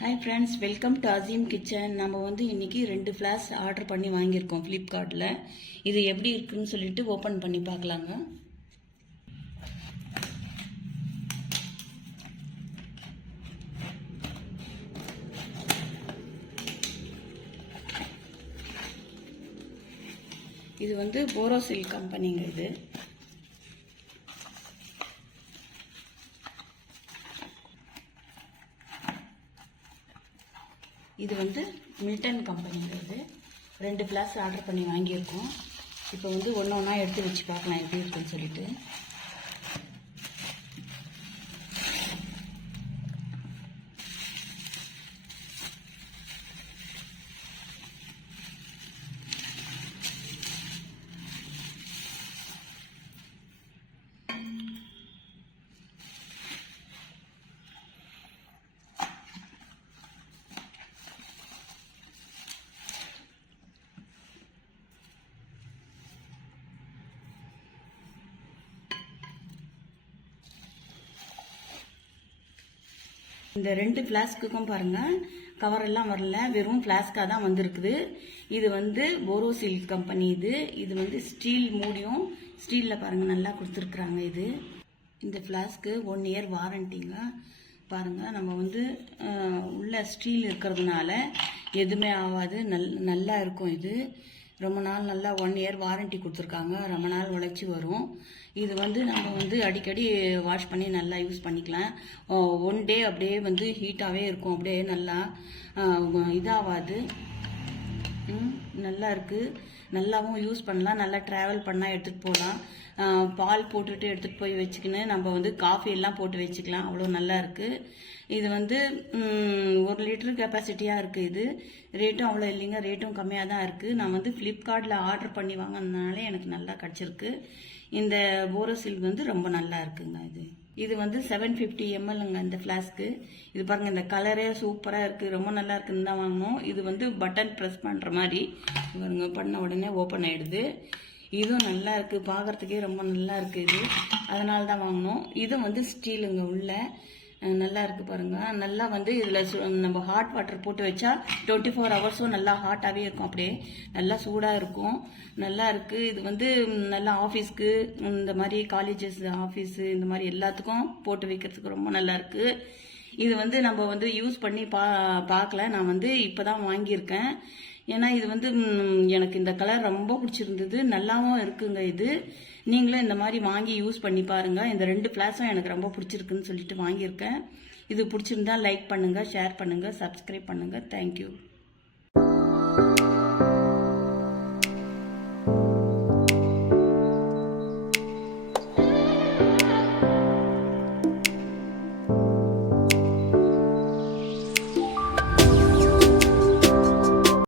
Hi friends, welcome to Aseem kitchen. நம்ம இன்றைக்கி 2 flask order பண்ணி வாங்கியிருக்கோம் ஃப்ளிப்கார்ட்டில். இது எப்படி இருக்குன்னு சொல்லிட்டு ஓப்பன் பண்ணி பார்க்கலாங்க. இது போரோசில் கம்பெனிங்க. இது மில்டன் கம்பெனிங்க. 2 ஃப்ளாஸ்க் ஆர்டர் பண்ணி வாங்கியிருக்கோம். இப்போ ஒன்று ஒன்றா எடுத்து வச்சு பார்க்கலாம் எப்படி இருக்குன்னு சொல்லிட்டு. இந்த 2 ஃப்ளாஸ்க்குக்கும் பாருங்கள், கவரெல்லாம் வரல, வெறும் ஃப்ளாஸ்காக தான் வந்திருக்குது. இது போரோசில் கம்பெனி. இது ஸ்டீல் மூடியும் ஸ்டீலில் பாருங்கள் நல்லா கொடுத்துருக்குறாங்க. இந்த ஃப்ளாஸ்க்கு 1 இயர் வாரண்டிங்க. பாருங்கள், நம்ம உள்ள ஸ்டீல் இருக்கிறதுனால எதுவுமே ஆகாது, நல்லா இருக்கும். இது ரொம்ப நாள் நல்லா 1 இயர் வாரண்டி கொடுத்துருக்காங்க. ரொம்ப நாள் உழைச்சி வரும். இது நம்ம அடிக்கடி வாஷ் பண்ணி நல்லா யூஸ் பண்ணிக்கலாம். 1 டே அப்படியே ஹீட்டாகவே இருக்கும், அப்படியே நல்லா இதாகாது. நல்லா இருக்குது, நல்லாவும் யூஸ் பண்ணலாம். நல்லா ட்ராவல் பண்ணால் எடுத்துகிட்டு போகலாம். பால் போட்டுட்டு எடுத்துகிட்டு போய் வச்சுக்கின்னு நம்ம காஃபி எல்லாம் போட்டு வச்சுக்கலாம். அவ்வளோ நல்லா இருக்குது. இது 1 லிட்டர் கெப்பாசிட்டியாக இருக்குது. ரேட்டும் அவ்வளோ இல்லைங்க, ரேட்டும் கம்மியாக தான் இருக்குது. நான் ஃப்ளிப்கார்ட்டில் ஆர்டர் பண்ணி வாங்கினதுனால எனக்கு நல்லா கிடச்சிருக்கு. இந்த போரோசில் ரொம்ப நல்லா இருக்குங்க. இது 750 mlங்க இந்த ஃப்ளாஸ்க்கு. இது பாருங்கள், இந்த கலரே சூப்பராக இருக்குது, ரொம்ப நல்லா இருக்குன்னு தான் வாங்கினோம். இது பட்டன் ப்ரெஸ் பண்ணுற மாதிரி பாருங்க, பண்ண உடனே ஓப்பன் ஆகிடுது. இதுவும் நல்லா இருக்குது, பார்க்குறதுக்கே ரொம்ப நல்லா இருக்குது. அதனால தான் வாங்கினோம். இது ஸ்டீலுங்க, உள்ள நல்லா இருக்குது பாருங்கள். நல்லா இதில் நம்ம ஹாட் வாட்டர் போட்டு வச்சா 24 ஹவர்ஸும் நல்லா ஹாட்டாகவே இருக்கும், அப்படியே நல்லா சூடாக இருக்கும். நல்லா இருக்குது. இது நல்லா ஆஃபீஸ்க்கு, இந்த மாதிரி காலேஜஸ் ஆஃபீஸு, இந்த மாதிரி எல்லாத்துக்கும் போட்டு வைக்கிறதுக்கு ரொம்ப நல்லா இருக்குது. இது நம்ம யூஸ் பண்ணி பார்க்கல. நான் இப்போ தான் வாங்கியிருக்கேன். ஏன்னா இது எனக்கு இந்த கலர் ரொம்ப பிடிச்சிருந்தது, நல்லாவும் இருக்குங்க. நீங்களும் இந்த மாதிரி வாங்கி யூஸ் பண்ணி பாருங்கள். இந்த 2 ஃப்ளாஸும் எனக்கு ரொம்ப பிடிச்சிருக்குன்னு சொல்லிட்டு வாங்கியிருக்கேன். இது பிடிச்சிருந்தா லைக் பண்ணுங்கள், ஷேர் பண்ணுங்கள், சப்ஸ்கிரைப் பண்ணுங்கள். தேங்க்யூ.